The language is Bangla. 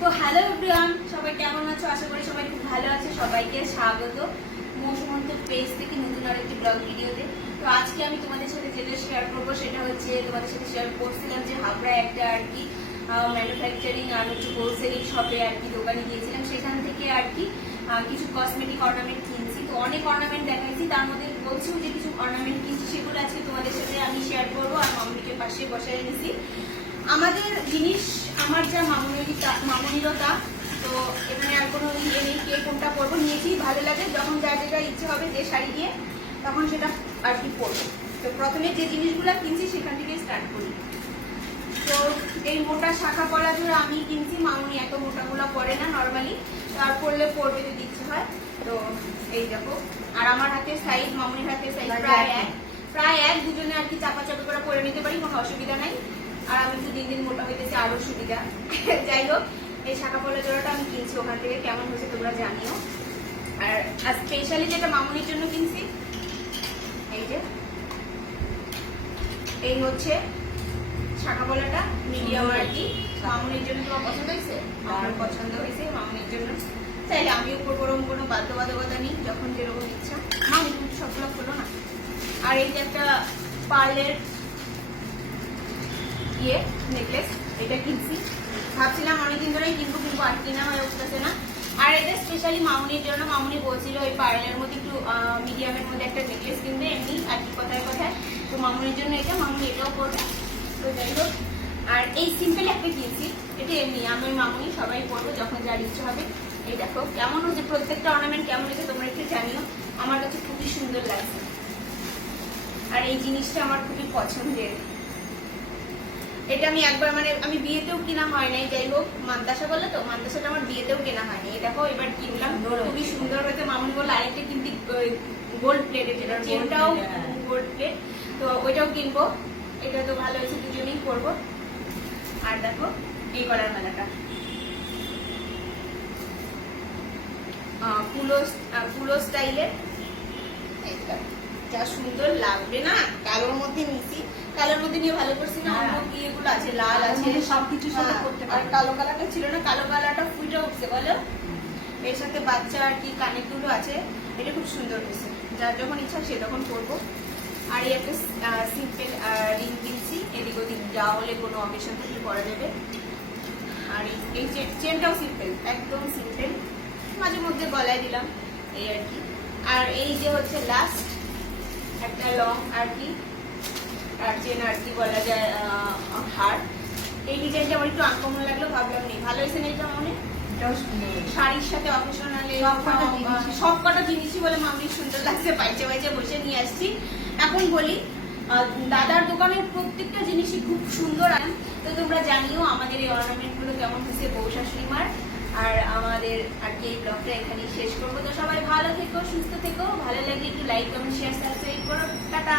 তো হ্যালো এভরিওয়ান, সবাই কেমন আছো? আশা করি সবাই খুব ভালো আছে। সবাইকে স্বাগত মৌসুমন্ত পেজ থেকে নতুন আরেকটি ব্লগ ভিডিওতে। তো আজকে আমি তোমাদের সাথে যেটা শেয়ার করবো সেটা হচ্ছে, তোমাদের সাথে শেয়ার করছিলাম যে হাবড়ায় একটা আর কি ম্যানুফ্যাকচারিং আর হচ্ছে হোলসেলিং শপে আর কি দোকানে গিয়েছিলাম। সেখান থেকে আর কি কিছু কসমেটিক অর্নামেন্ট কিনছি। তো অনেক অর্নামেন্ট দেখাইছি, তার মধ্যে বলছিও যে কিছু অর্নামেন্ট কিনছি, সেগুলো আজকে তোমাদের সাথে আমি শেয়ার করবো। আর মামুনিকে পাশে বসায় এনেছি। আমাদের জিনিস আমার যা মামুনিরতা, তো এখানে আর কোনো ইয়ে নেই কে কোনটা পরবো, নিয়েছি ভালো লাগে, যখন যার যেটা ইচ্ছে হবে যে শাড়ি দিয়ে তখন সেটা আর কি পরবো। তো প্রথমে যে জিনিসগুলো কিনছি সেখান থেকে স্টার্ট করি। তো এই মোটা শাখা পরা জোড়া আমি কিনছি, মামুনি এত মোটাগুলো পরে না নর্মালি, তার পরলে পরবে যদি ইচ্ছে হয়। তো এই দেখো, আর আমার হাতের সাইজ মামুনির হাতের সাইজ প্রায় এক দুজনে আর কি চাপা চাপা করে পরে নিতে পারি, কোনো অসুবিধা নাই। আর আমি তো দিন দিন মোটা হইতেছি, আরো সুবিধা। যাই হোক, এই শাখা পলা জোড়াটা আমি কিনছি ওখান থেকে, কেমন হয়েছে তোমরা জানিও। আর স্পেশালি যেটা মামুনির জন্য কিনছি, এই যে এই হচ্ছে শাখা পলাটা মিডিয়াম আর কি। মামুনির জন্য তোমার পছন্দ হয়েছে? আমার পছন্দ হয়েছে মামুনির জন্য। চাইলে আমিও করবো, কোনো বাধ্যবাধকতা নেই, যখন যেরকম ইচ্ছা। মামুনি তুমি সবগুলো খোলো না। আর এই যে একটা পার্লের নেকলেস, এটা কিনছি, ভাবছিলাম অনেকদিন ধরেই কিনবো কিন্তু আর কিনা হয়ে উঠতেছে না। আর এটা স্পেশালি মামুনির জন্য। মামুনি বলছিল ওই পার্লের মধ্যে একটু মিডিয়ামের মধ্যে একটা নেকলেস কিনবে, এমনি আর কি কথায় কথায়। তো মামুনির জন্য এটা, মামুনি এটাও করবে। তো যাই হোক, আর এই সিম্পল একটা কিনছি, এটা এমনি আমি মামুনি সবাই পরবো যখন যার ইচ্ছে হবে। এই দেখো কেমন হচ্ছে, প্রত্যেকটা অর্নামেন্ট কেমন হয়েছে তোমরা একটু জানিও। আমার কাছে খুবই সুন্দর লাগছে, আর এই জিনিসটা আমার খুবই পছন্দের। এটা আমি একবার আমি বিয়েতেও কিনা হয় নাই। যাই হোক, মাদ্রাসা বলে তো, মাদ্রাসাটা আমার বিয়েতেও কেনা হয়নি। এই দেখো এবার কিনলাম, খুবই সুন্দর হয়েছে। মামুনি বললো আরেকটা কিনতে, গোল্ড প্লেটের যেটা, চেনটাও গোল্ড প্লেট, তো ওইটাও কিনবো। এটা তো ভালো হয়েছে, দুজনেই করবো। আর দেখো এই গলার মালাটা পুলো স্টাইলের, যা সুন্দর লাগবে না। কালোর মধ্যে নিছি, কালোর মধ্যে নিয়ে ভালো করছি না। অন্য ইয়েগুলো আছে, লাল আছে, সবকিছুর সাথে করতে পারে। কালো কালারটা ছিল না, কালো কালারটা ফুটে উঠছে বলো। এর সাথে বাচ্চা আর কি কানের দুটো আছে, এটা খুব সুন্দর হয়েছে। যার যখন ইচ্ছা সে তখন করবো। আর এই একটা সিম্পল রিং কিনছি, এদিক ওদিক যা হলে কোনো অকেশন থেকে করা যাবে। আর এই চেনটাও সিম্পল, একদম সিম্পল, মাঝে মধ্যে গলায় দিলাম এই আর কি। আর এই যে হচ্ছে লাস্ট একটা লং আর কি, আর চেন আর কি বলা যায়, হার। এই ডিজাইনটা আমার একটু আনকমন লাগলো, ভাবলাম নেই, ভালো হয়েছে না এটা মনে। শাড়ির সাথে অকেশনালে সব কটা জিনিসই বলে মামুনি সুন্দর লাগছে, পাইচে পাইচে বসে নিয়ে আসছি। এখন বলি, দাদার দোকানের প্রত্যেকটা জিনিসই খুব সুন্দর। তো তোমরা জানিও আমাদের এই অর্নামেন্ট গুলো কেমন হয়েছে বউ শাশুড়ি মার। আর আমাদের আর কি এই ব্লগটা এখানেই শেষ করবো। তো সবাই ভালো থেকো, সুস্থ থেকো, ভালো লাগলে একটু লাইক কমেন্ট শেয়ার সাবস্ক্রাইব করো। টাটা।